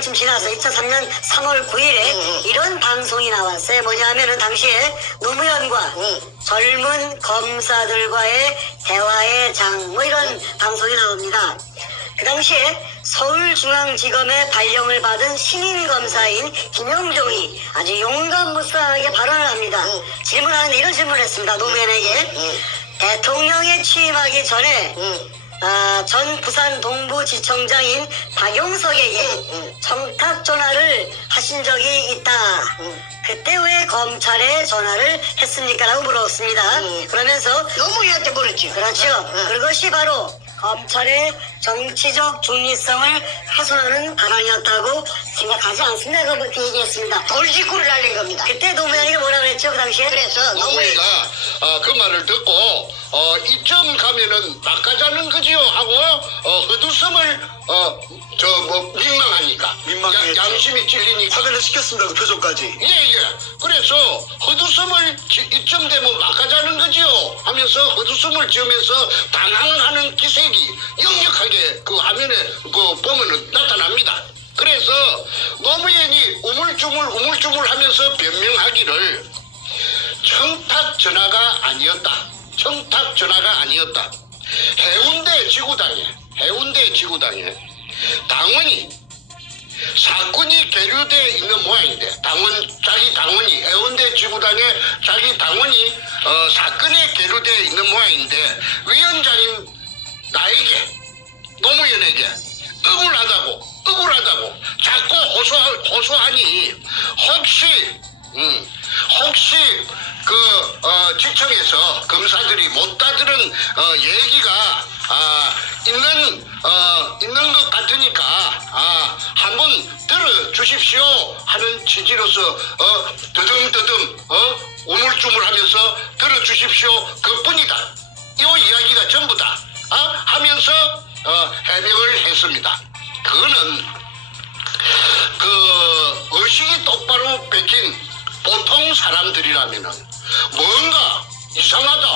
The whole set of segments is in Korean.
얼마쯤 지나서 2003년 3월 9일에 응. 이런 방송이 나왔어요. 뭐냐면은 당시에 노무현과 응. 젊은 검사들과의 대화의 장 뭐 이런 방송이 나옵니다. 그 당시에 서울중앙지검의 발령을 받은 신인 검사인 김영종이 아주 용감무쌍하게 발언을 합니다. 응. 질문하는데 이런 질문을 했습니다. 노무현에게 응. 대통령에 취임하기 전에 응. 아, 전 부산 동부지청장인 박용석에게 응, 응. 청탁 전화를 하신 적이 있다. 응. 그때 왜 검찰에 전화를 했습니까? 라고 물었습니다. 응. 그러면서 노무현한테 물었지. 그렇죠. 응. 그것이 바로 검찰의 정치적 중립성을 훼손하는 발언이었다고 생각하지 않습니다. 그렇게 얘기했습니다. 돌직구를 날린 겁니다. 그때 노무현이가 뭐라 그랬죠? 그 당시에? 그래서 노무현 노무이가 어, 그 말을 듣고 어, 이점 가면은 막가자는 거지요 하고 어, 헛웃음을 어, 저 뭐 민망하니까. 야- 양심이 찔리니까 확인을 시켰습니다. 그 표정까지. 예예 그래서 헛웃음을 지- 이쯤 되면 막가자는 거지요 하면서 헛웃음을 지으면서 반항하는 기색이 역력하게 그 화면에 그 보면은 나타납니다. 그래서 노무현이 우물쭈물 우물쭈물 하면서 변명하기를 청탁 전화가 아니었다. 청탁 전화가 아니었다. 해운대 지구당에 해운대 지구당에 당원이 사건이 계류돼 있는 모양인데 당원 자기 당원이 해운대 지구당에 자기 당원이 어, 사건에 계류돼 있는 모양인데 위원장인 나에게 노무현에게 억울하다고 억울하다고 자꾸 호소 호소하니 혹시 음, 혹시 그 어, 지청에서 검사들이 못 따들은 어, 얘기가 아, 있는 어, 있는 것 같으니까 아, 한번 들어 주십시오 하는 취지로서 어, 더듬더듬 어, 우물쭈물하면서 들어 주십시오 그뿐이다. 이 이야기가 전부다. 아, 하면서 어, 해명을 했습니다. 그거는 그 의식이 똑바로 베낀 보통 사람들이라면은 뭔가 이상하다.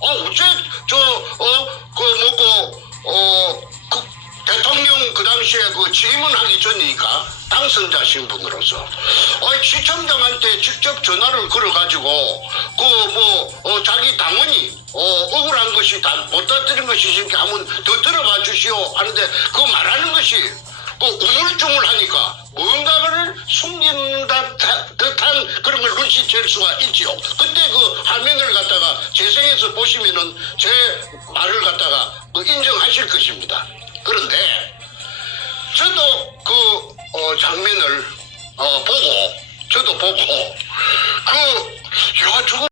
어, 어째 저 어 그 뭐고 어 그 대통령 그 당시에 그 질문하기 전이니까 당선자 신분으로서 어, 시청장한테 직접 전화를 걸어가지고 그뭐 자기 당원이 어, 억울한 것이 다 못다들은 것이 이렇게 한번 더 들어봐 주시오 하는데 그 말하는 것이 그 우물쭈물하니까 뭔가를 숨긴다 다- 듯한 그런 걸 눈치챌 수가 있지요. 그때 그 화면을 갖다가 재생해서 보시면은 제 말을 갖다가 그 인정하실 것입니다. 그런데 저도 그 어, 장면을 어, 보고 저도 보고 그 야 저거